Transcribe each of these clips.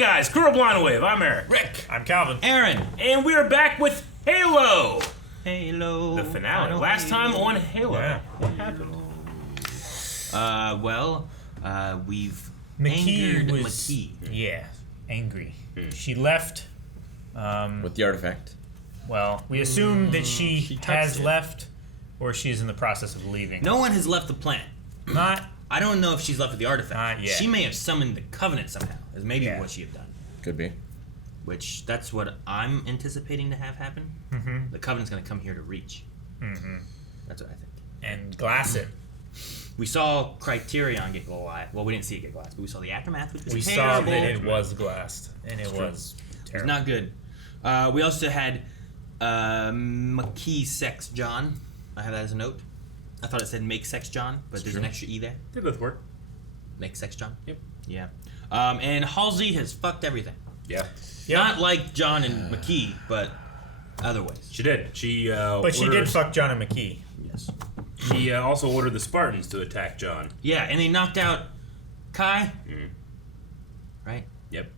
guys, Crew of Blind Wave. I'm Eric. Rick. I'm Calvin. Aaron. And we are back with Halo. Halo. The finale. Last time on Halo. Yeah. What happened? We've McKee angered was McKee. Yeah, angry. She left. With the artifact. Well, we assume that she touched has it. left, or she's in the process of leaving. No one has left the planet. Not. I don't know if she's left with the artifact. Not yet. She may have summoned the Covenant somehow. Is maybe Yeah. what she had done. Could be. Which that's what I'm anticipating to have happen. Mm-hmm. The Covenant's going to come here to reach. Mm-hmm. That's what I think. And glass it. We saw Criterion get glass. Well, we didn't see it get glass, but we saw the aftermath, which was We terrible. saw that it was glassed, and it was It's terrible. not good. We also had McKee Sex John. I have that as a note. I thought it said Make Sex John, but there's an extra E there. They both work. Make Sex John? Yep. Yeah. And Halsey has fucked everything. Yeah. Not like John and McKee, but other ways. She did. She But she did fuck John and McKee. Yes. She also ordered the Spartans to attack John. Yeah, and they knocked out Kai. Right? Yep.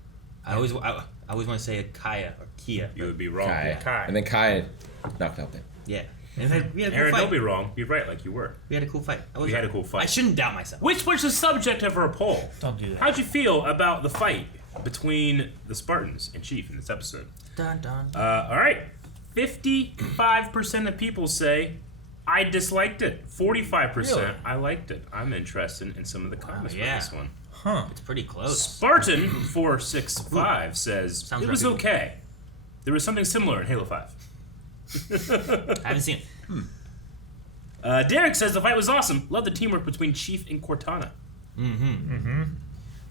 I always want to say Kaya or Kia. You would be wrong. Kai. Kai. And then Kai knocked out them. Yeah. And we had a cool Aaron, fight. don't be wrong. Be right like you were. We had a cool fight. We had a cool fight. I shouldn't doubt myself. Which was the subject of our poll. Don't do that. How'd you feel about the fight between the Spartans and Chief in this episode? Dun, dun. All right. 55% of people say I disliked it. 45% Really? I liked it. I'm interested in some of the comments yeah. for this one. Huh. It's pretty close. Spartan 465 says Sounds it was reputable. okay. There was something similar in Halo 5. I haven't seen it. Derek says the fight was awesome. Love the teamwork between Chief and Cortana. Mm-hmm.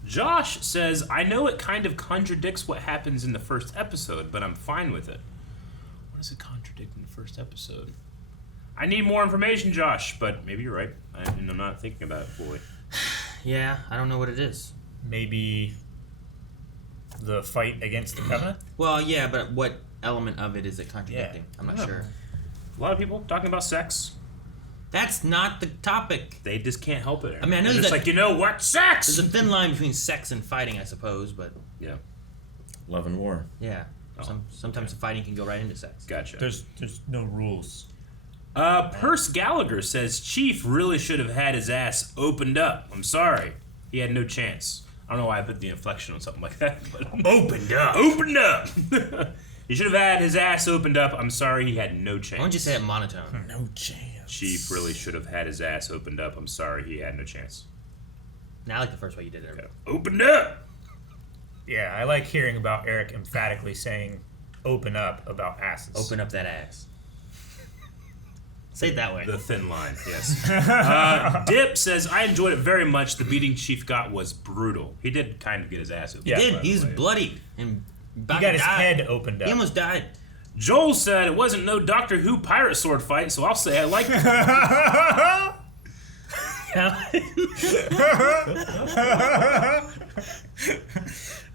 Josh says, I know it kind of contradicts what happens in the first episode, but I'm fine with it. What does it contradict in the first episode? I need more information, Josh, but maybe you're right. I'm not thinking about it fully. Yeah, I don't know what it is. Maybe the fight against the Covenant? Well, yeah, but what element of it is it contradicting? Yeah. I'm not I don't sure. know. A lot of people talking about sex. That's not the topic. They just can't help it. I mean, I know They're just that- like, you know what? Sex! There's a thin line between sex and fighting, I suppose, but Yeah, Love and war. yeah. Oh, Sometimes the fighting can go right into sex. gotcha. There's no rules. Perce Gallagher says Chief really should have had his ass opened up. I'm sorry. He had no chance. I don't know why I put the inflection on something like that, but Opened up. opened up. He should have had his ass opened up. I'm sorry, he had no chance. Why don't you say it monotone? No chance. Chief really should have had his ass opened up. I'm sorry, he had no chance. Now I like the first way you did it. Okay. Opened up. Yeah, I like hearing about Eric emphatically saying open up about asses. Open up that ass. Say it that way. The thin line, yes. Dip says, I enjoyed it very much. The beating Chief got was brutal. He did kind of get his ass opened Yeah. up. He by did. the He's way. bloodied and about He got to his die. head opened up. He almost died. Joel said it wasn't no Doctor Who pirate sword fight, so I'll say I liked it.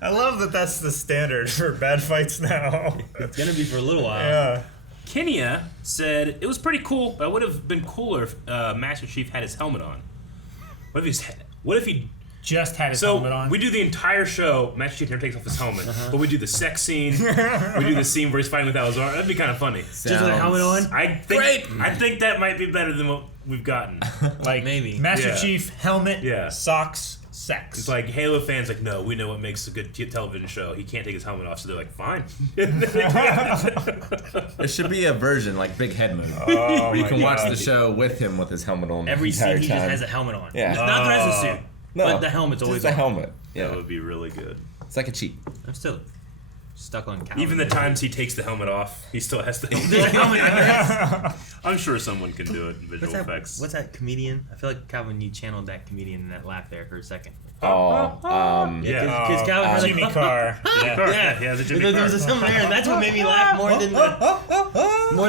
I love that that's the standard for bad fights now. It's gonna be for a little while. Yeah. Kenya said it was pretty cool, but it would have been cooler if Master Chief had his helmet on. What if he? Just had his So helmet on. we do the entire show. Master Chief never takes off his helmet, but we do the sex scene. We do the scene where he's fighting without his arm. That'd be kind of funny. Just with a helmet on? I think. Great. I think that might be better than what we've gotten. like Maybe. Master Yeah. Chief, helmet, Yeah. socks, sex. It's like Halo fans like, no, we know what makes a good television show. He can't take his helmet off, so they're like, fine. There should be a version like Big Head Movie. Oh where you my can watch God. the show with him with his helmet on Every the entire scene he time. just has a helmet on. Yeah. It's not the rest of the suit. No, But the helmet's always just the on. helmet. Yeah, That would be really good. it's like a cheat. I'm still stuck on Calvin. Even the times he takes the helmet off, he still has the There's a helmet under it. I'm sure someone can do it in visual What's that, effects. what's that comedian? I feel like, Calvin, you channeled that comedian in that laugh there for a second. Oh, Yeah. Because Calvin has Jimmy Carr. Yeah. Yeah, he has a Jimmy There was Carr. something there, and that's what made me laugh more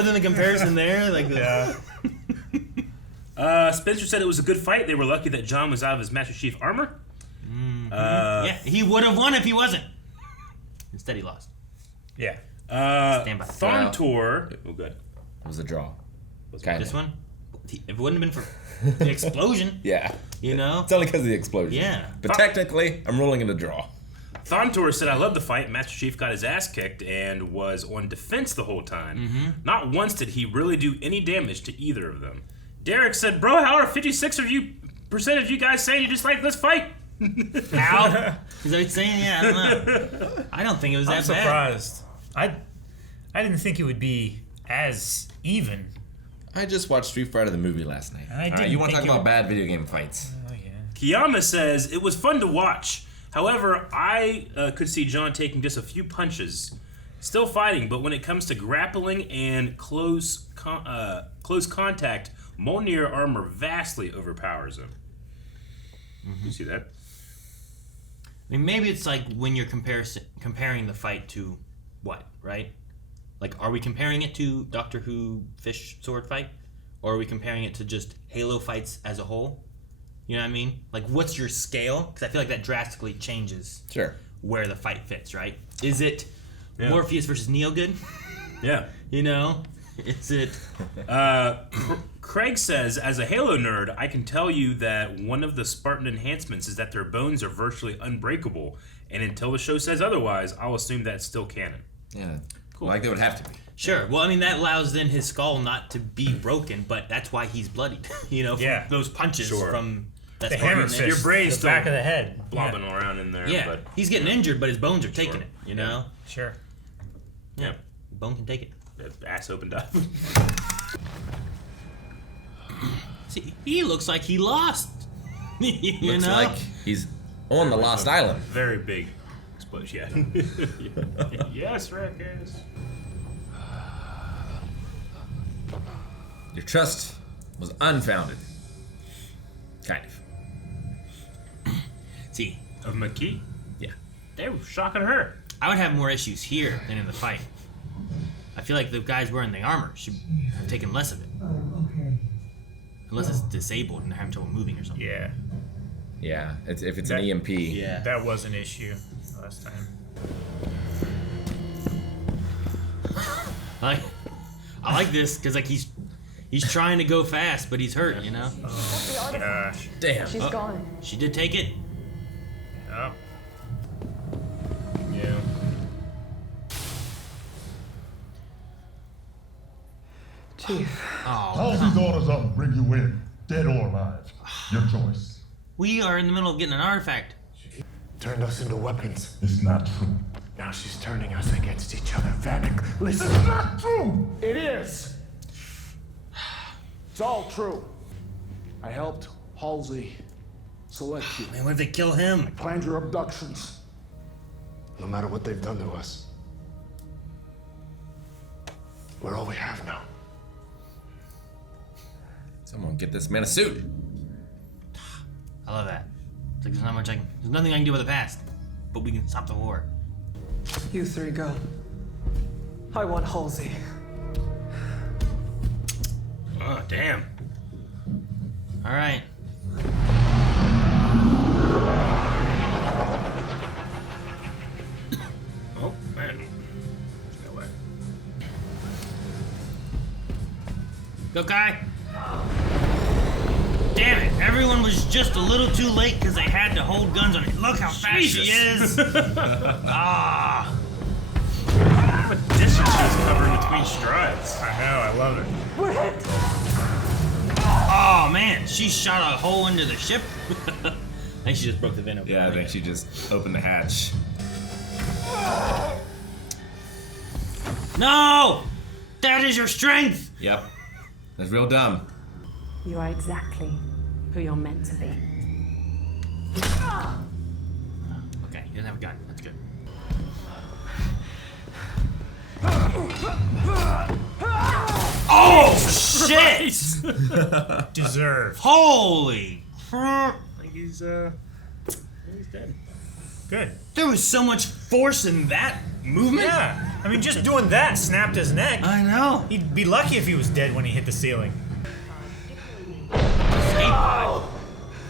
than the comparison there. Like the, Yeah. Spencer said it was a good fight. They were lucky that John was out of his Master Chief armor. yeah, he would have won if he wasn't. Instead, he lost. Yeah. Stand by. Thorntor. Oh, good. it was a draw. What's Kinda. This one, if it wouldn't have been for the explosion, Yeah, you know. it's only because of the explosion. Yeah. but technically, I'm rolling it a draw. Thontor said, I love the fight. Master Chief got his ass kicked and was on defense the whole time. Not once did he really do any damage to either of them. Derek said, bro, how are 56% of you guys saying you just like this fight? How? Is that what he's saying? Yeah, I don't know. I don't think it was I'm that bad. surprised. I didn't think it would be as even. I just watched Street Fighter the movie last night. I All right, didn't you want to think talk it about bad video game fights? Oh yeah. Kiyama says, it was fun to watch. However, I could see John taking just a few punches. Still fighting, but when it comes to grappling and close contact, Mjolnir armor vastly overpowers him. You see that? I mean, maybe it's like when you're comparing the fight to what, right? Like, are we comparing it to Doctor Who fish sword fight? Or are we comparing it to just Halo fights as a whole? You know what I mean? Like, what's your scale? Because I feel like that drastically changes Sure. where the fight fits, right? Is it Yeah. Morpheus versus Neo good? Yeah. You know? Is it... Craig says, as a Halo nerd, I can tell you that one of the Spartan enhancements is that their bones are virtually unbreakable, and until the show says otherwise, I'll assume that's still canon. Yeah. Cool. Like they would have to be. Sure. Well, I mean, that allows then his skull not to be broken, but that's why he's bloodied. You know, from Yeah. those punches Sure. from... That's The part hammer of it. fist. Your brain's the still back of the head. Blobbing around in there. Yeah, But, he's getting injured, but his bones are taking Sure. it, you know? Sure. yeah. Bone can take it. The ass opened up. See, he looks like he lost. you Looks know? like he's on the Lost Island. Very big explosion. Yeah. Yes, Rick, yes. Your trust was unfounded. Kind of. See, Of McKee? Yeah. They were shocking her. I would have more issues here than in the fight. I feel like the guys wearing the armor should have taken less of it. Unless it's disabled and they're having trouble moving or something. Yeah. Yeah. If it's That- an EMP. Yeah. That was an issue last time. I like this because like he's trying to go fast, but he's hurt, you know? Gosh. Damn. She's gone. She did take it. Yep. Yeah. Chief. Oh, Halsey's orders up and bring you in, dead or alive. Your choice. we are in the middle of getting an artifact. Turned us into weapons. It's not true. Now she's turning us against each other. Vanek, listen. It's not true! It is. It's all true. I helped Halsey select you. Man, what if they kill him? Planned your abductions. No matter what they've done to us, we're all we have now. Someone get this man a suit. I love that. It's like there's nothing I can do with the past, but we can stop the war. You three go. I want Halsey. Oh, damn. All right. Oh, man. No way. Go, Kai. Damn it! Everyone was just a little too late because they had to hold guns on it. Look how fast she is. Ah. What distance she's covering between strides. I know. I love it. We're hit! Oh man, she shot a hole into the ship. I think she just broke the vent open. Yeah, I think she just opened the hatch. No! That is your strength! Yep. That's real dumb. You are exactly who you're meant to be. Okay, he doesn't have a gun. That's good. Oh, shit! Deserved. Holy crap. I think he's dead. Good. There was so much force in that movement. Yeah. I mean, just doing that snapped his neck. I know. He'd be lucky if he was dead when he hit the ceiling. Escape pod.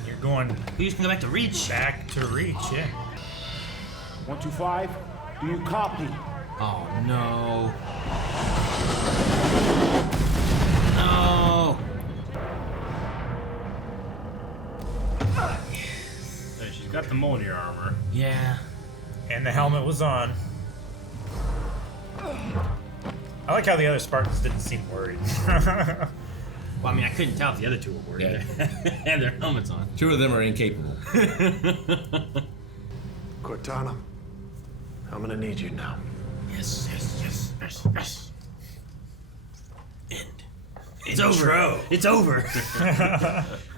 You're going We just can go back to reach. back to reach, yeah. 125, do you copy? Oh no. No. So she's got the Mjolnir armor. Yeah. And the helmet was on. I like how the other Spartans didn't seem worried. Well, I mean, I couldn't tell if the other two were worried. Yeah. They had their helmets on. 2 of them are incapable. Cortana, I'm gonna need you now. Yes. End. It's over. It's over.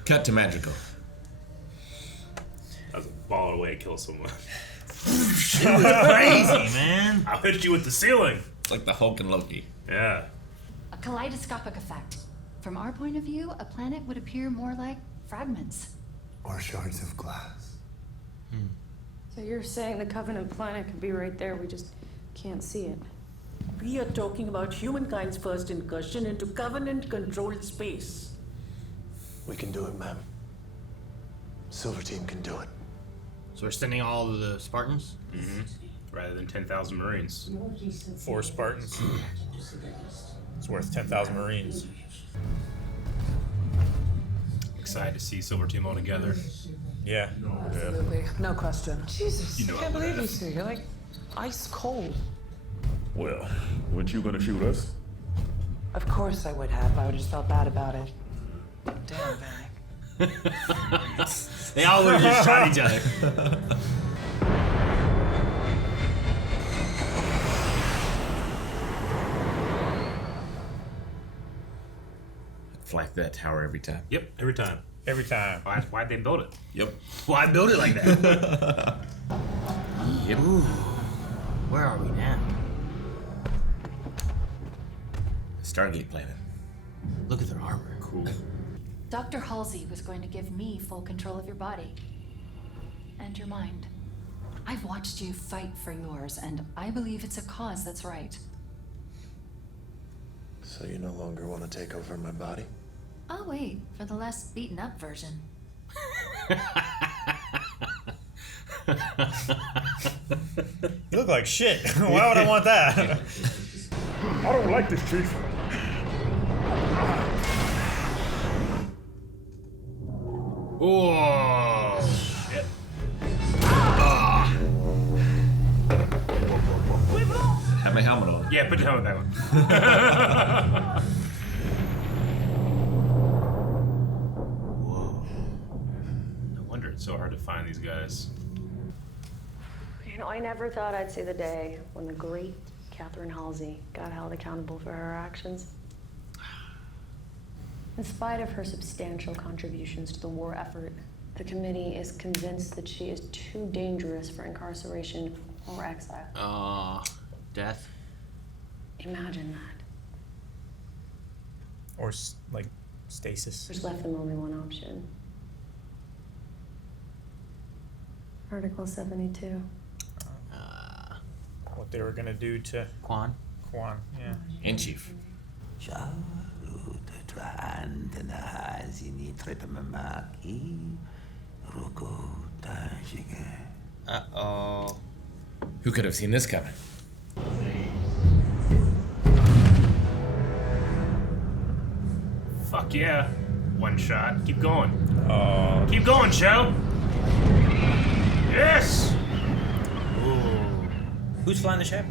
Cut to magical. That was a ball away, kill someone. It was crazy, man. I'll hit you with the ceiling. It's like the Hulk and Loki. Yeah. A kaleidoscopic effect. From our point of view, a planet would appear more like fragments. Or shards of glass. So you're saying the Covenant planet could be right there, we just can't see it. We are talking about humankind's first incursion into Covenant-controlled space. We can do it, ma'am. Silver Team can do it. So we're sending all of the Spartans? Rather than 10,000 Marines. 4 Spartans. It's worth 10,000 Marines. Excited to see Silver Team all together. Yeah. Absolutely. No question. Jesus, You know I can't I believe you laugh. two. You're like ice cold. Well, weren't you gonna shoot us? Of course I would have. I would have just felt bad about it. Damn, Vanek. They all would have just shot each other. Flank that tower every time. Yep, every time. Every time. Why'd they build it? Yep. Well, I built it like that. Yep. Ooh. Where are we now? Stargate planet. Look at their armor. Cool. Dr. Halsey was going to give me full control of your body. And your mind. I've watched you fight for yours, and I believe it's a cause that's right. So you no longer want to take over my body? I'll wait for the less beaten up version. You look like shit. Why would I want that? I don't like this, Chief. Whoa. Shit. Have my helmet on. Yeah, put your helmet back on. Whoa. No wonder it's so hard to find these guys. You know, I never thought I'd see the day when the great Catherine Halsey got held accountable for her actions. In spite of her substantial contributions to the war effort, the committee is convinced that she is too dangerous for incarceration or exile. Death? Imagine that. Or, like, stasis. There's left them only one option. Article 72. What they were gonna do to Quan? Quan, yeah. And Chief. Uh-oh. Who could have seen this coming? Fuck yeah. One shot. Keep going. Oh. Keep going, show. Yes! Ooh. Who's flying the ship?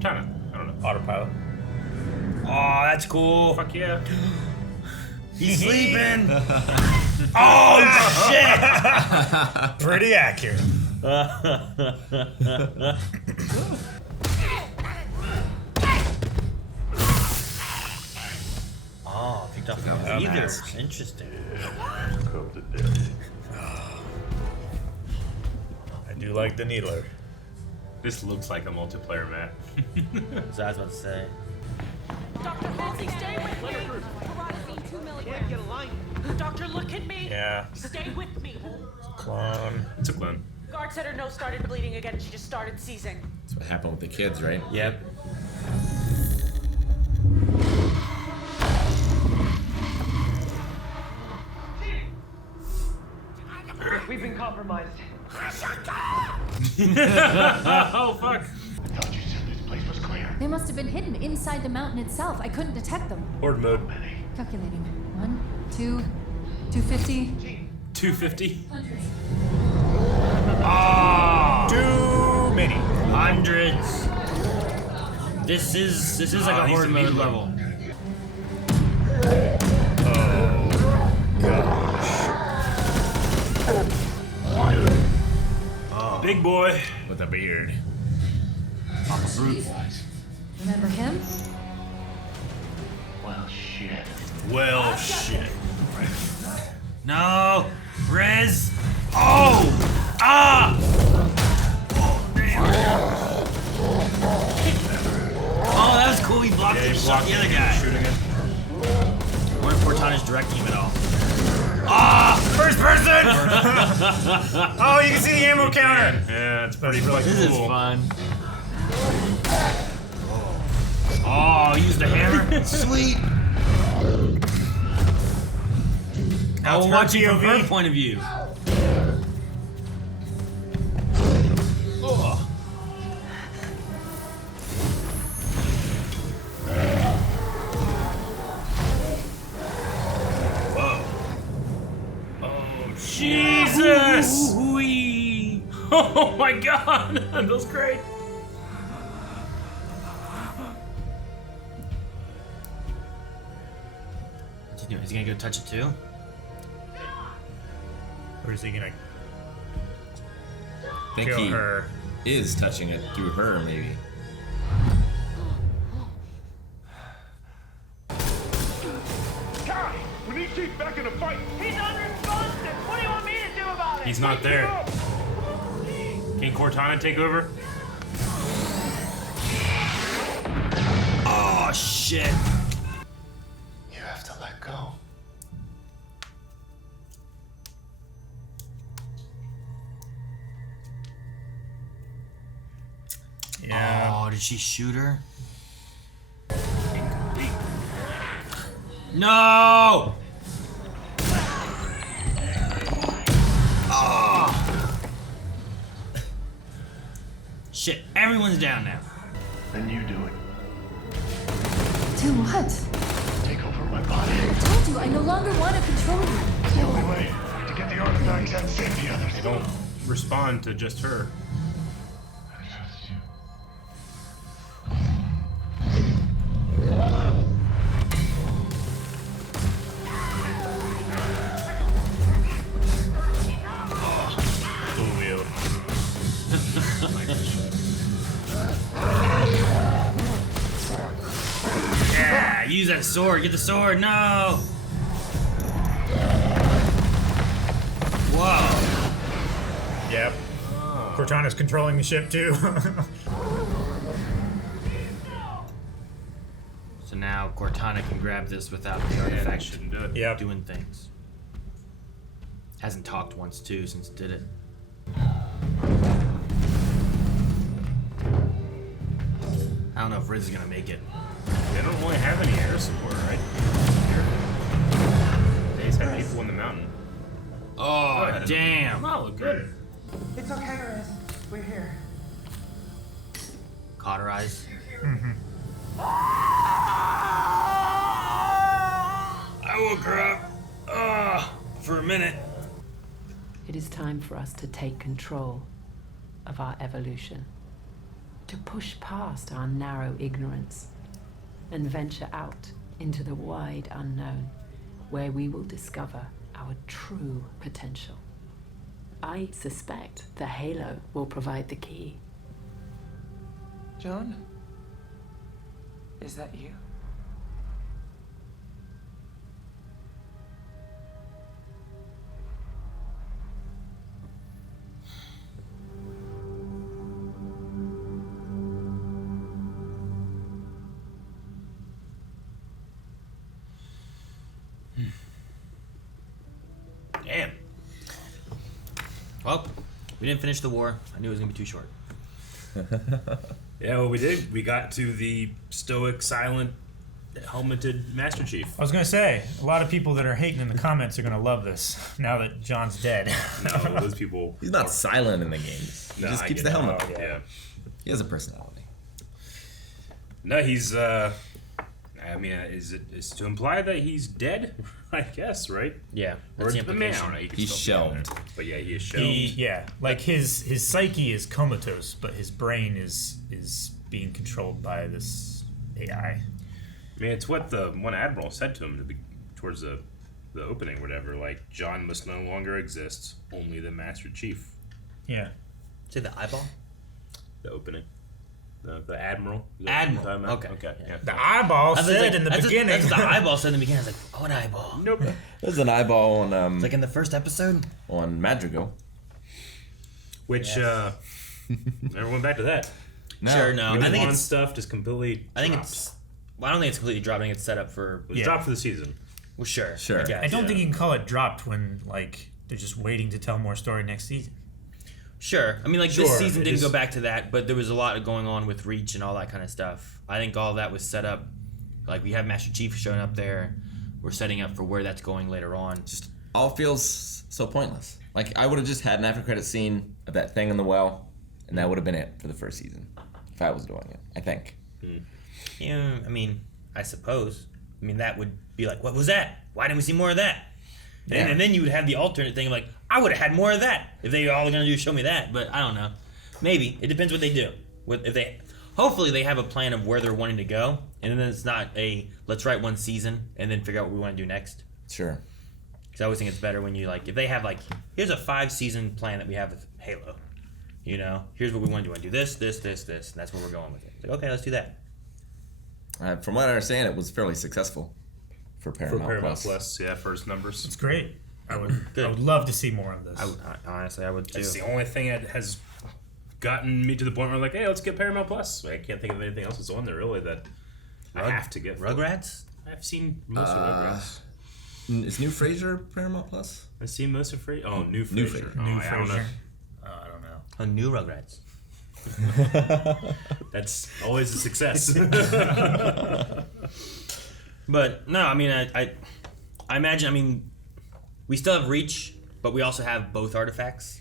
Tana. I don't know. Autopilot. Oh, that's cool. Fuck yeah. He's sleeping. Oh, shit. Pretty accurate. Oh, picked up from Oh, either. mask. Interesting. I do like the Needler. This looks like a multiplayer map. So I was about to say. Dr. Halsey, stay with me! Pyridine 2 milligrams. Get a line. Doctor, look at me! Yeah. Stay with me! Clone. It's a clone. Guard said her nose started bleeding again. She just started seizing. That's what happened with the kids, right? Yep. We've been compromised. Oh, fuck. I thought you said this place was clear. They must have been hidden inside the mountain itself. I couldn't detect them. Horde mode. Calculating. 1, 2, 250. 250. Ah! 2 many? Hundreds. This is like a horde mode level. Big boy with a beard. Remember him? Well, shit. No, Riz. Oh, ah. Oh, that was cool. He blocked it. Shot the other guy. Shooting it. I wonder if Cortana's directing him at all. Ah! First person! Oh, you can see the ammo counter. Yeah, it's pretty really This cool. is fun. Oh, use the hammer. Sweet. Now it's Oh, her watch it from POV. her point of view. Oh. Jesus! Wee. Oh my god! That feels great. What's he doing? Is he gonna go touch it too? Or is he gonna I think kill he her? is touching it through her, maybe. Kai, we need Chief back in the fight. He's unresponsive. What do you want me to do about it? He's not there. Can Cortana take over? Oh shit! You have to let go. Yeah. Oh, did she shoot her? No! Oh. Shit, everyone's down now. Then you do it. Do what? Take over my body. I told you, I no longer want to control you. It's the only way to get the artifacts and save the others. They don't respond to just her. I trust you. Dual wield. Yeah, use that sword. Get the sword. No. Whoa. Yep. Cortana's controlling the ship too. So now Cortana can grab this without the artifact shouldn't do it. Yep. doing things. Hasn't talked once too since it did it. I don't know if Riz is gonna make it. They don't really have any air support, right? They just have people in the mountain. Oh, damn. Oh, look good. It's okay, Riz. We're here. Cauterize. I woke her up. For a minute. It is time for us to take control of our evolution, to push past our narrow ignorance and venture out into the wide unknown, where we will discover our true potential. I suspect the Halo will provide the key. John? Is that you? Damn. Well, we didn't finish the war. I knew it was gonna be too short. Yeah, well, we did. We got to the stoic, silent, helmeted Master Chief. I was gonna say, a lot of people that are hating in the comments are gonna love this now that John's dead. No, those people. He's not silent in the game. He No, just I keeps get the that. helmet. Oh, yeah. He has a personality. No, he's. I mean, is to imply that he's dead? I guess, right? Yeah, Or that's the I mean, I implication. don't know, he could He's still be in shelved. there. But yeah, he is shelved. Like his psyche is comatose, but his brain is being controlled by this AI. I mean, it's what the one admiral said to him towards the opening, whatever. Like, John must no longer exist, only the Master Chief. Yeah. Say the eyeball? The opening. The admiral. Is that Admiral. what you're talking about? Okay. Okay. Yeah. The eyeball said in the beginning. That's the eyeball said in the beginning. I was like, what eyeball? Nope. There's an eyeball on Like in the first episode? on Madrigal. Which never went back to that. No. Sure, no. I I think think it's. stuff just completely. I think dropped. it's. Well, I don't think it's completely dropped. I think it's set up for. It was dropped for the season. Well, sure. Sure. I, guess. I don't think you can call it dropped when like they're just waiting to tell more story next season. Sure. I mean, like, Sure, this season it didn't is- go back to that, but there was a lot going on with Reach and all that kind of stuff. I think all that was set up. Like, we have Master Chief showing up there. We're setting up for where that's going later on. Just all feels so pointless. Like, I would have just had an after credit scene of that thing in the well, and that would have been it for the first season if I was doing it. I think. Yeah, I mean, I suppose. I mean, that would be like, what was that? Why didn't we see more of that? Yeah. And then you would have the alternate thing of like, I would have had more of that if they all going to do show me that. But I don't know. Maybe. It depends what they do. Hopefully they have a plan of where they're wanting to go, and then it's not a let's write one season and then figure out what we want to do next. Sure. Because I always think it's better when you like, if they have like, here's a 5-season plan that we have with Halo. You know, here's what we want to do. We want to do this, and that's where we're going with it. It's like, okay, let's do that. From what I understand, it was fairly successful for Paramount, Plus, yeah, first numbers. It's great. I would love to see more of this. Honestly, I would too. It's the only thing that has gotten me to the point where I'm like, hey, let's get Paramount Plus. I can't think of anything else that's on there really that I have to get. Rugrats? I've seen most of Rugrats. Is New Frasier Paramount Plus? I've seen most of Frasier. Oh, New Frasier. New Frasier. Oh, I don't know. I don't know. A new Rugrats. That's always a success. But no, I mean, I imagine. I mean, we still have Reach, but we also have both artifacts.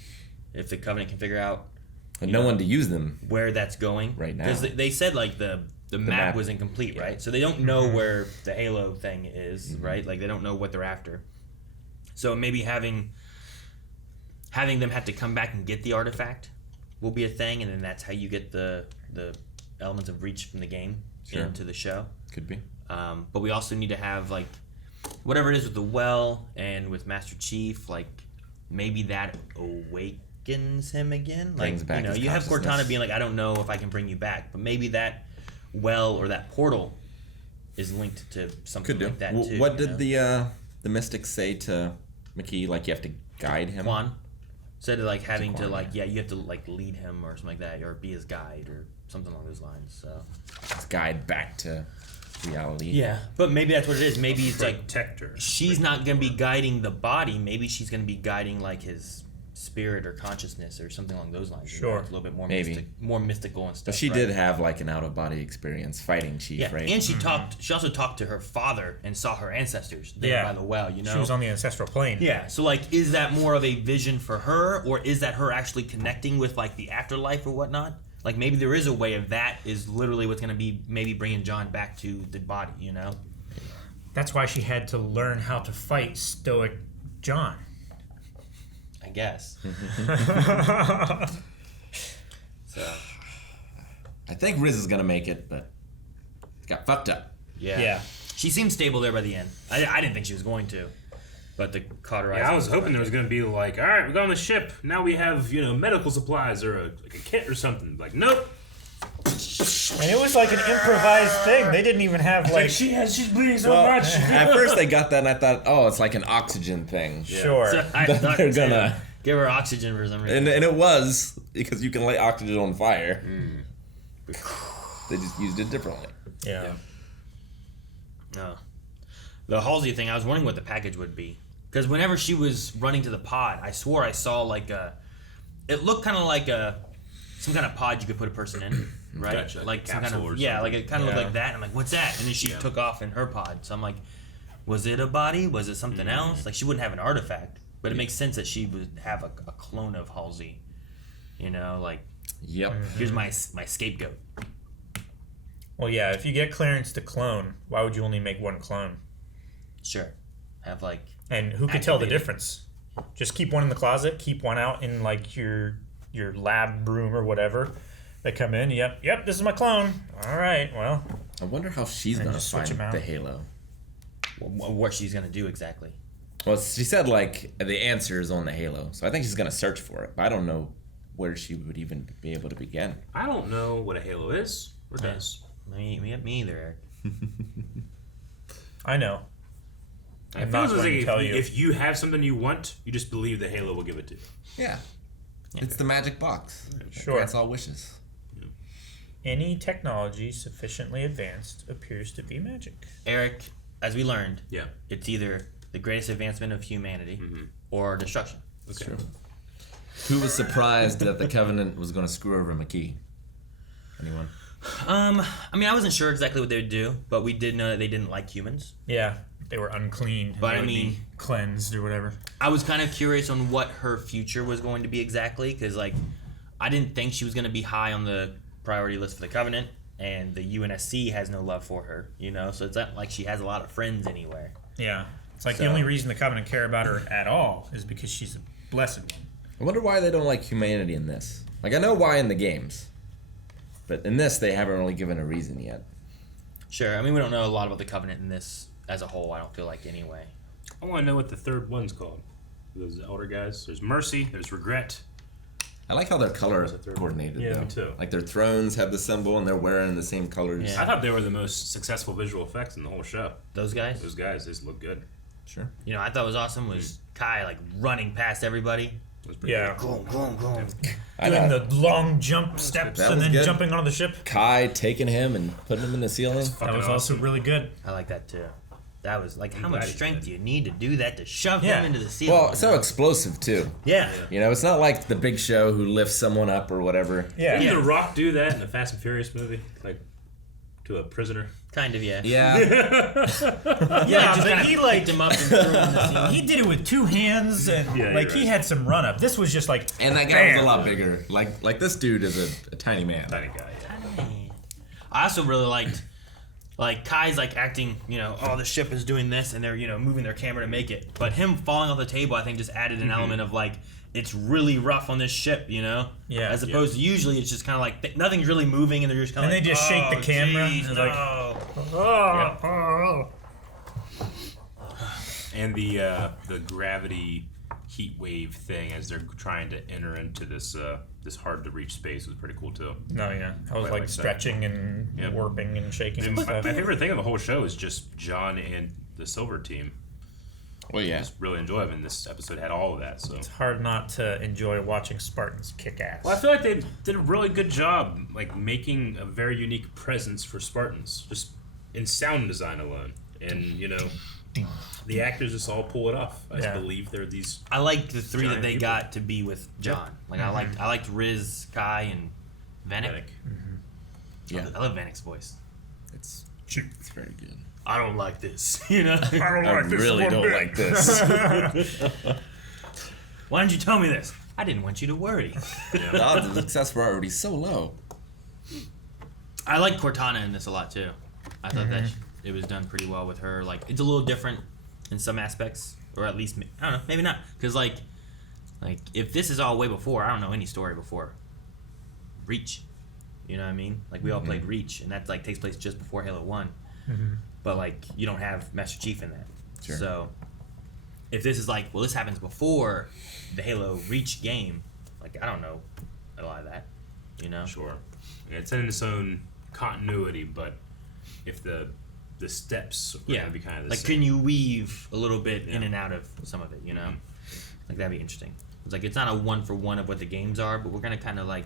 If the Covenant can figure out, But no one to use them where that's going right now. because they said like the map was incomplete, right? So they don't know where the Halo thing is, right? Like they don't know what they're after. So maybe having them have to come back and get the artifact will be a thing, and then that's how you get the elements of Reach from the game into the show. Could be. But we also need to have like whatever it is with the well and with Master Chief, like maybe that awakens him again. Like Brings back his you have Cortana consciousness. being like, I don't know if I can bring you back, but maybe that well or that portal is linked to something Could do. like that too. What did the mystics say to McKee? Like you have to guide him. Quan said like having to Quan, like you have to like lead him or something like that, or be his guide or something along those lines. So It's guide back to reality. yeah, but maybe that's what it is. Maybe it's like Protector. she's not going to be guiding the body. Maybe she's going to be guiding like his spirit or consciousness or something along those lines. Sure. It's a little bit more Maybe. more mystical and stuff. But she right? did have like an out of body experience fighting Chief, Yeah, right? and she talked. She also talked to her father and saw her ancestors there by the well. You know, She was on the ancestral plane. yeah. So like, is that more of a vision for her, or is that her actually connecting with like the afterlife or whatnot? Like maybe there is a way of that is literally what's going to be maybe bringing John back to the body. You know. That's why she had to learn how to fight Stoic John. I guess. So. I think Riz is gonna make it, but it got fucked up. Yeah. She seemed stable there by the end. I didn't think she was going to, but the cauterizing. Yeah, I was hoping there was going to be like, all right, we got on the ship. Now we have, medical supplies or like a kit or something. Like, nope. And it was like an improvised thing. They didn't even have like. She's bleeding so Well, much. at first they got that, and I thought, oh, it's like an oxygen thing. Sure. So I That thought they're too. gonna- give her oxygen for some reason. And it was because you can light oxygen on fire. They just used it differently. Yeah. No. The Halsey thing, I was wondering what the package would be. Because whenever she was running to the pod, I swore I saw like a. It looked kind of like some kind of pod you could put a person in, right? Gotcha. Like some kind Capsule or of like something. it kind of looked like that. I'm like, what's that? And then she took off in her pod. So I'm like, was it a body? Was it something else? Like she wouldn't have an artifact, but it makes sense that she would have a clone of Halsey. Like Yep. here's my scapegoat. Well, yeah, if you get clearance to clone, why would you only make one clone? Sure. Have like. And who could tell the difference? Just keep one in the closet, keep one out in like your lab room or whatever. They come in, yep, this is my clone. All right, well. I wonder how she's going to find the Halo. What she's going to do exactly. Well, she said, like, the answer is on the Halo. So I think she's going to search for it. But I don't know where she would even be able to begin. I don't know what a Halo is or does. Me either, Eric. I know. It feels as if you have something you want, you just believe the Halo will give it to you. Yeah. It's the magic box. Sure. That's all wishes. Any technology sufficiently advanced appears to be magic. Eric, as we learned, yeah, it's either the greatest advancement of humanity or destruction. Okay. True. Who was surprised that the Covenant was going to screw over McKee? Anyone? I mean, I wasn't sure exactly what they would do, but we did know that they didn't like humans. Yeah, they were unclean. But I mean, cleansed or whatever. I was kind of curious on what her future was going to be exactly, because like, I didn't think she was going to be high on the priority list for the Covenant, and the UNSC has no love for her, you know, so it's not like she has a lot of friends anywhere. Yeah, it's like the only reason the Covenant care about her at all is because she's a blessed one. I wonder why they don't like humanity in this. Like, I know why in the games, but in this they haven't really given a reason yet. Sure, I mean, we don't know a lot about the Covenant in this as a whole, I don't feel like, anyway. I want to know what the third one's called. Those elder guys. There's Mercy, there's Regret. I like how they're color coordinated, though. Me too. Like, their thrones have the symbol, and they're wearing the same colors. Yeah. I thought they were the most successful visual effects in the whole show. Those guys? Those guys, they just look good. Sure. You know, I thought was awesome was Kai, like, running past everybody. Yeah. Go. Doing the long jump steps and then jumping onto the ship. Kai taking him and putting him in the ceiling. That was also really good. I like that, too. That was like, how much strength do you need to do that to shove him into the ceiling? Well, so explosive too. Yeah. You know, it's not like the Big Show who lifts someone up or whatever. Yeah. Didn't The Rock do that in the Fast and Furious movie? Like, to a prisoner? Kind of, yeah. Yeah. Yeah, but he like him up and threw him in the ceiling. He did it with two hands and he had some run up. This was just like, and that guy was a lot bigger. Like this dude is a tiny man. Tiny guy. Yeah. I also really liked. Like, Kai's, like, acting, you know, oh, the ship is doing this, and they're, you know, moving their camera to make it. But him falling off the table, I think, just added an element of, like, it's really rough on this ship, you know? Yeah. As opposed to usually it's just kind of like, nothing's really moving, and they're just kind of like, and they just shake the camera. Geez, and no. And the gravity heat wave thing as they're trying to enter into this this hard to reach space was pretty cool too. No, yeah, I was like stretching and warping and shaking. And my favorite thing of the whole show is just John and the Silver team. Well, yeah, just really enjoy them, and this episode had all of that. So it's hard not to enjoy watching Spartans kick ass. Well, I feel like they did a really good job, like making a very unique presence for Spartans, just in sound design alone, and you know. The actors just all pull it off. I just believe they're these. I liked the three that they got to be with John. Like I liked Riz, Kai, and Vanek. Yeah, I love Vanek's voice. It's very good. I don't like this. You know, I really don't like this. Why didn't you tell me this? I didn't want you to worry. The odds of success were already so low. I like Cortana in this a lot too. I thought that it was done pretty well with her. Like, it's a little different in some aspects, or at least I don't know, maybe not. Because like if this is all way before, I don't know any story before Reach. You know what I mean? Like we all played Reach, and that like takes place just before Halo 1. But like you don't have Master Chief in that. Sure. So if this is like, well, this happens before the Halo Reach game, like I don't know a lot of that. You know? Sure. It's in its own continuity, but if the steps are going to be kind of the like, same. can you weave a little bit in and out of some of it, you know? Like, that'd be interesting. It's like, it's not a one-for-one of what the games are, but we're going to kind of, like,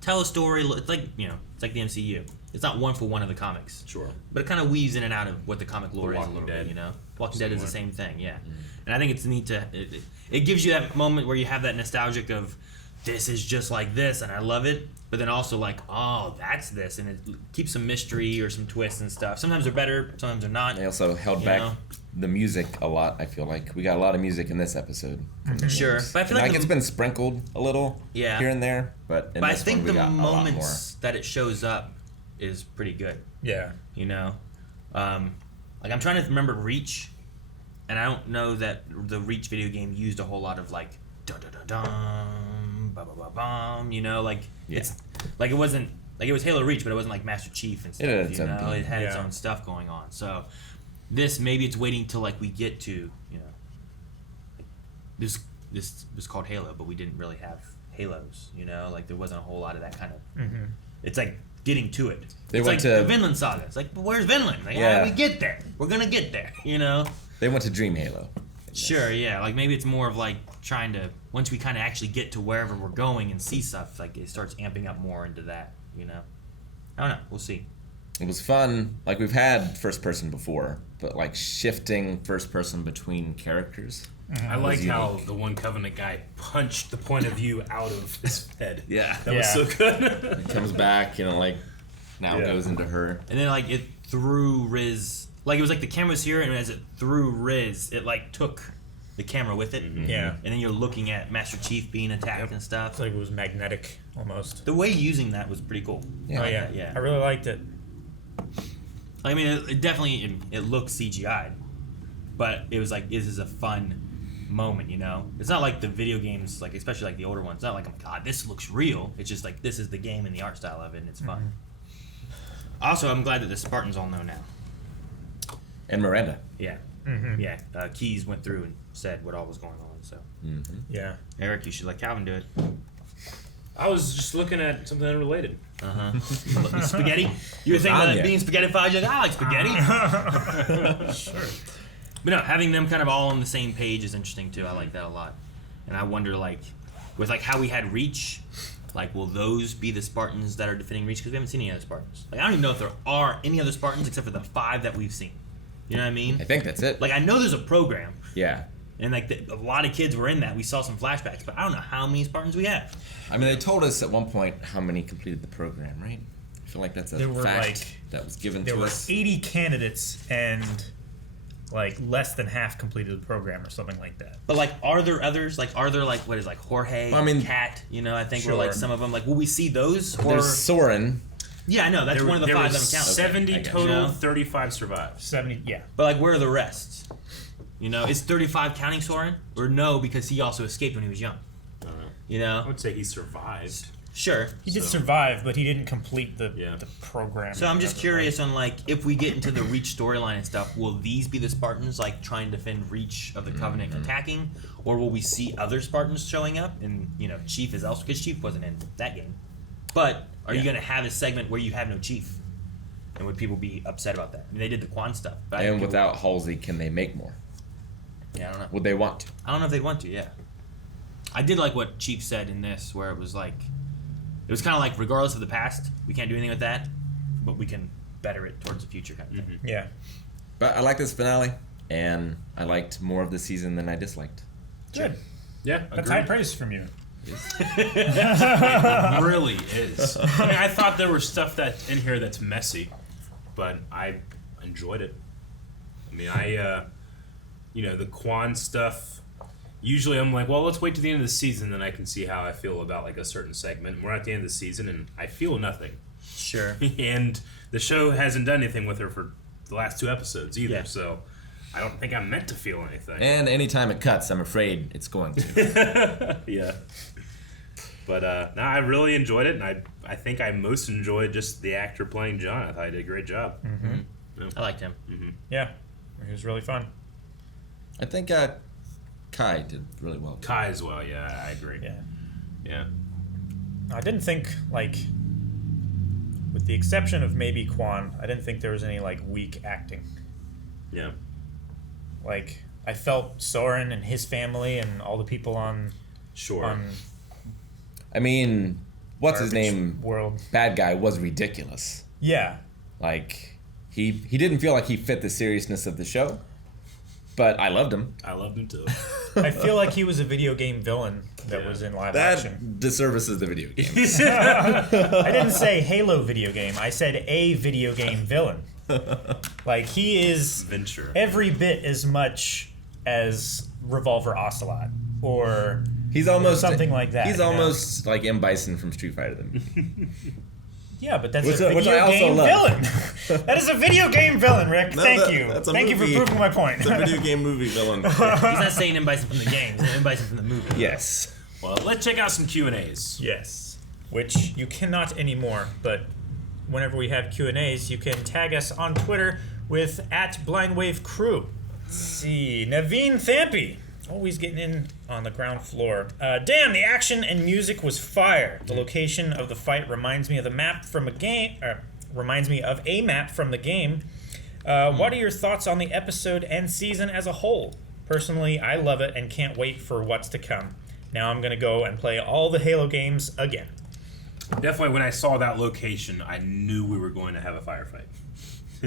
tell a story. It's like, you know, it's like the MCU. It's not one-for-one of the comics. Sure. But it kind of weaves in and out of what the comic lore is a little bit, you know? Walking Dead is the same thing, yeah. And I think it's neat to... It gives you that moment where you have that nostalgic of, this is just like this, and I love it. But then also like, oh, that's this, and it keeps some mystery or some twists and stuff. Sometimes they're better, sometimes they're not. They also held back the music a lot. I feel like we got a lot of music in this episode. Sure, but I feel like it's been sprinkled a little here and there, but in I this think one, we the got a lot more. moments that it shows up is pretty good. Yeah. You know, like I'm trying to remember Reach, and I don't know that the Reach video game used a whole lot of like dun dun dun dun, ba ba ba bum. You know, like it's like it wasn't like it was Halo Reach, but it wasn't like Master Chief and stuff. It had its you own know, thing. it had its own stuff going on. So this maybe it's waiting till like we get to this was called Halo, but we didn't really have Halos. You know, like there wasn't a whole lot of that kind of. Mm-hmm. It's like getting to it. They it's went like to the Vinland Saga. It's like, where's Vinland? Like, Yeah. we get there. We're gonna get there. You know. They went to Dream Halo. Sure. Yeah. Like maybe it's more of like trying to once we kind of actually get to wherever we're going and see stuff. Like it starts amping up more into that. You know. I don't know. We'll see. It was fun. Like we've had first person before, but like shifting first person between characters. I liked how the one Covenant guy punched the point of view out of his head. Yeah. That was so good. It comes back, like now goes into her. And then like it threw Riz. Like it was like the camera's here, and as it threw Riz, it like took the camera with it. Mm-hmm. Yeah. And then you're looking at Master Chief being attacked and stuff. It's like it was magnetic almost. The way using that was pretty cool. Yeah. I like that, yeah. I really liked it. I mean, it definitely it looked CGI'd, but it was like this is a fun moment, you know. It's not like the video games, like especially like the older ones. It's not like, oh God, this looks real. It's just like this is the game and the art style of it, and it's fun. Also, I'm glad that the Spartans all know now. And Miranda. Yeah, Mm-hmm. yeah. Keys went through and said what all was going on. So, Yeah. Eric, you should let Calvin do it. I was just looking at something unrelated. Spaghetti. You were thinking about being spaghettified. You're like, I like spaghetti. Sure. But no, having them kind of all on the same page is interesting too. I like that a lot. And I wonder, like, with like how we had Reach, like, will those be the Spartans that are defending Reach? Because we haven't seen any other Spartans. Like, I don't even know if there are any other Spartans except for the 5 that we've seen. You know what I mean? I think that's it. Like, I know there's a program. Yeah. And like a lot of kids were in that. We saw some flashbacks, but I don't know how many Spartans we have. I mean, they told us at one point how many completed the program, right? I feel like that's a There were fact that was given there to were us. 80 candidates and like less than half completed the program or something like that. But like, are there others? Like, are there like what is like Jorge? Well, I mean, Kat. You know, I think we're Sure. like some of them. Like, will we see those? Or There's Soren. yeah, I know that's one of the 5 that I'm counting. 70 total, You know? 35 survived. 70, yeah. But like, where are the rest? You know, is 35 counting Soren? Or no, because he also escaped when he was young. I don't know. You know? I would say he survived. Sure. He did survive, but he didn't complete the program. So I'm just curious on like, if we get into the Reach storyline and stuff, will these be the Spartans like trying to defend Reach of the Covenant attacking? Or will we see other Spartans showing up? And, you know, Chief is also, because Chief wasn't in that game. But are you going to have a segment where you have no Chief? And would people be upset about that? I mean, they did the Quan stuff. But I And think people- without Halsey, can they make more? Yeah, I don't know. Would they want to? I don't know if they'd want to, yeah. I did like what Chief said in this, where it was like, it was kind of like, regardless of the past, we can't do anything with that, but we can better it towards the future kind of thing. Yeah. But I like this finale, and I liked more of the season than I disliked. Good. Yeah, That's agreed. high praise from you. It really is. I mean, I thought there was stuff that's in here that's messy, but I enjoyed it. I mean, the Quan stuff, usually I'm like, well, let's wait to the end of the season, then I can see how I feel about like a certain segment. We're at the end of the season, and I feel nothing. Sure. And the show hasn't done anything with her for the last 2 episodes either, Yeah. so I don't think I'm meant to feel anything. And anytime it cuts, I'm afraid it's going to. Yeah. But no, I really enjoyed it, and I think I most enjoyed just the actor playing John. I thought he did a great job. Mm-hmm. Yeah. I liked him. Mm-hmm. Yeah. It was really fun. I think Kai did really well. Kai as well, yeah, I agree. Yeah. Yeah. I didn't think, like, with the exception of maybe Quan, I didn't think there was any, like, weak acting. Yeah. Like, I felt Soren and his family and all the people on... Sure. On I mean, what's his Garbage name? World. Bad guy was ridiculous. Yeah. Like, he didn't feel like he fit the seriousness of the show, but I loved him. I loved him too. I feel like he was a video game villain that was in live action. That disservices the video games. I didn't say Halo video game. I said a video game villain. Like, he is Venture. every bit as much as Revolver Ocelot or He's almost something like that. He's you know? almost like M. Bison from Street Fighter. The movie. Yeah, but that's Which a I video also game love. villain. That is a video game villain, Rick. No, Thank you. that's a Thank you for movie. proving my point. It's a video game movie villain. He's not saying M. Bison from the games, M. Bison from the movie. Yes. Well, let's check out some Q&As. Yes, which you cannot anymore. But whenever we have Q&As, you can tag us on Twitter with @BlindWaveCrew. Let's see, Naveen Thampi, always getting in on the ground floor. Damn, the action and music was fire. The location of the fight reminds me of the map from a game. Reminds me of a map from the game. What are your thoughts on the episode and season as a whole? Personally, I love it and can't wait for what's to come. Now I'm going to go and play all the Halo games again. Definitely, when I saw that location, I knew we were going to have a firefight.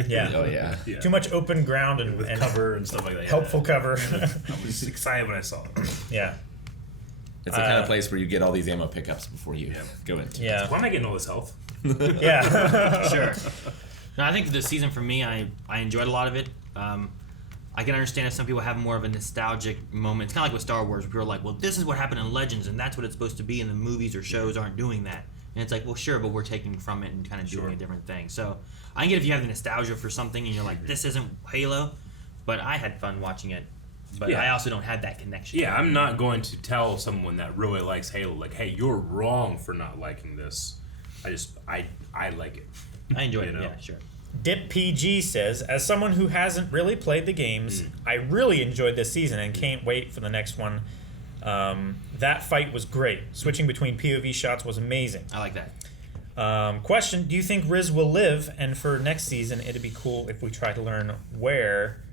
Yeah. Oh, yeah. Too much open ground and cover and stuff like that. Helpful cover. I was excited when I saw it. Yeah. It's the kind of place where you get all these ammo pickups before you go into. Yeah. Why am I getting all this health? Yeah. Sure. No, I think the season for me, I enjoyed a lot of it. I can understand if some people have more of a nostalgic moment. It's kind of like with Star Wars, where people are like, well, this is what happened in Legends, and that's what it's supposed to be, and the movies or shows aren't doing that. And it's like, well, sure, but we're taking from it and kind of doing a different thing. So I can get if you have the nostalgia for something and you're like, this isn't Halo, but I had fun watching it. But I also don't have that connection. Yeah, I'm not going to tell someone that really likes Halo, like, hey, you're wrong for not liking this. I like it. I enjoy it, know? yeah, sure. Dip PG says, as someone who hasn't really played the games, I really enjoyed this season and can't wait for the next one. That fight was great. Switching between POV shots was amazing. I like that. Question, do you think Riz will live? And for next season, it'd be cool if we try to learn where...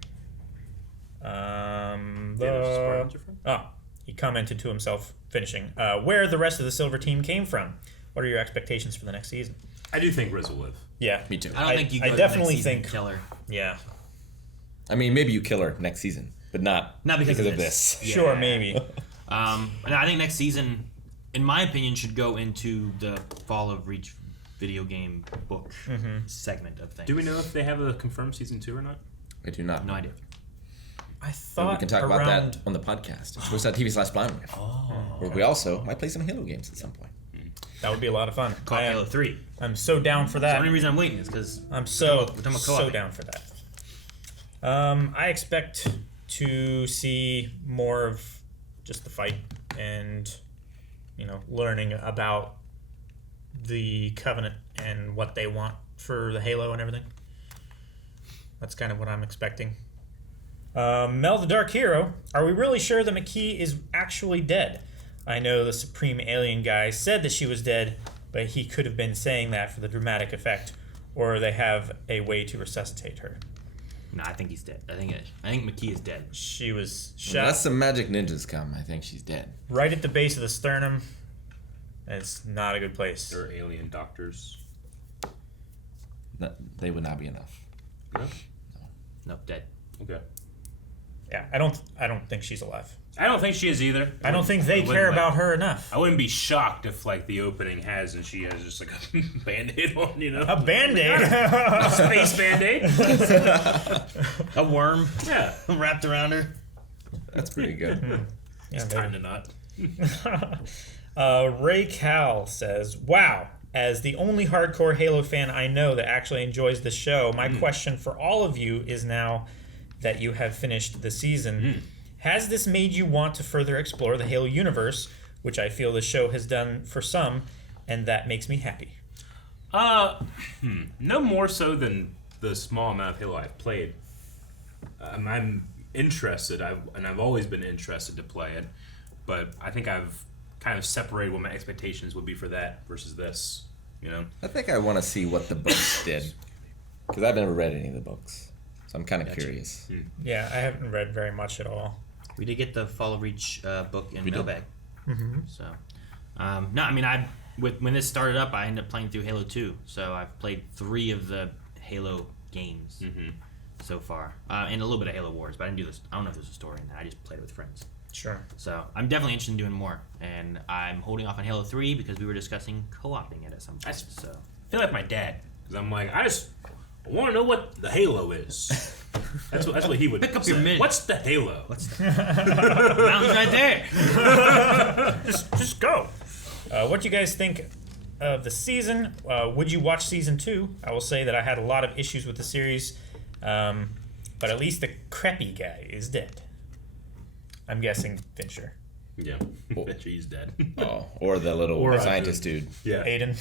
he commented to himself, finishing. Where the rest of the Silver Team came from. What are your expectations for the next season? I do think Riz will live. Yeah. Me too. I don't think you go I to definitely next season think and kill her. Yeah. I mean, maybe you kill her next season, but not because of of this. Yeah. Sure, maybe. And I think next season, in my opinion, should go into the Fall of Reach video game book segment of things. Do we know if they have a confirmed season 2 or not? I do not. No idea. I thought we can talk about that on the podcast. It's twitch.tv/blindwave. Where we also might play some Halo games at some point. That would be a lot of fun. Call it Halo 3. I'm so down for that. The only reason I'm waiting is because I'm so co-op. down for that. I expect to see more of just the fight and, learning about the Covenant and what they want for the Halo and everything. That's kind of what I'm expecting. Mel the Dark Hero, are we really sure that McKee is actually dead? I know the Supreme Alien guy said that she was dead, but he could have been saying that for the dramatic effect, or they have a way to resuscitate her. No, I think he's dead. I think McKee is dead. She was shot Unless some magic ninjas come, I think she's dead. right at the base of the sternum. It's not a good place. There are alien doctors. They would not be enough. No, dead. Okay. Yeah, I don't think she's alive. I don't think she is either. I don't think they care about her enough. I wouldn't be shocked if, the opening has and she has just, a Band-Aid on, A Band-Aid? A space Band-Aid? A worm? Yeah. Wrapped around her? That's pretty good. It's time to not. Ray Cal says, wow, as the only hardcore Halo fan I know that actually enjoys the show, my question for all of you is now that you have finished the season, has this made you want to further explore the Halo universe, which I feel the show has done for some, and that makes me happy? No more so than the small amount of Halo I've played. I'm interested, and I've always been interested to play it, but I think I've kind of separated what my expectations would be for that versus this, I think I want to see what the books did, because I've never read any of the books, so I'm kind of curious. Yeah, I haven't read very much at all. We did get the Fall of Reach book in We did. mailbag. So, no, I mean, when this started up, I ended up playing through Halo 2. So I've played 3 of the Halo games so far, and a little bit of Halo Wars. But I didn't do this. I don't know if there's a story in that. I just played it with friends. Sure. So I'm definitely interested in doing more, and I'm holding off on Halo 3 because we were discussing co-opting it at some point. So I feel like my dad, because I'm like, I want to know what the Halo is. That's what he would Pick up say. your mid. What's the Halo? What's the mountain's right there? just go. What do you guys think of the season. Would you watch season 2? I will say that I had a lot of issues with the series, but at least the creepy guy is dead. I'm guessing Fincher. Yeah, Fincher, he's dead. Oh, or the little scientist dude. Yeah. Aiden.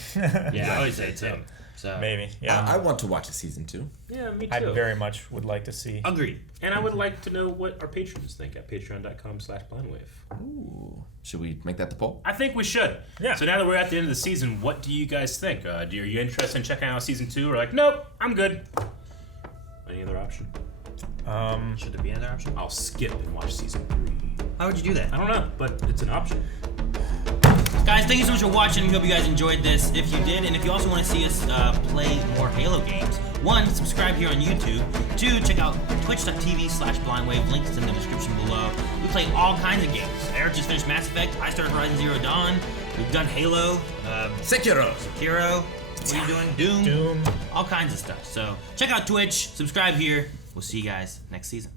Yeah, I always say it's him. So Maybe, yeah. I want to watch a season 2. Yeah, me too. I very much would like to see. Agreed. And I would like to know what our patrons think at patreon.com/blindwave. Ooh. Should we make that the poll? I think we should. Yeah. So now that we're at the end of the season, what do you guys think? Are you interested in checking out season 2? Or like, nope, I'm good. Any other option? Should there be another option? I'll skip and watch season 3. How would you do that? I don't know, but it's an option. Guys, thank you so much for watching. Hope you guys enjoyed this. If you did, and if you also want to see us play more Halo games, 1, subscribe here on YouTube. 2, check out twitch.tv/blindwave. Links in the description below. We play all kinds of games. Eric just finished Mass Effect. I started Horizon Zero Dawn. We've done Halo. Sekiro. What are you doing? Doom. All kinds of stuff. So check out Twitch. Subscribe here. We'll see you guys next season.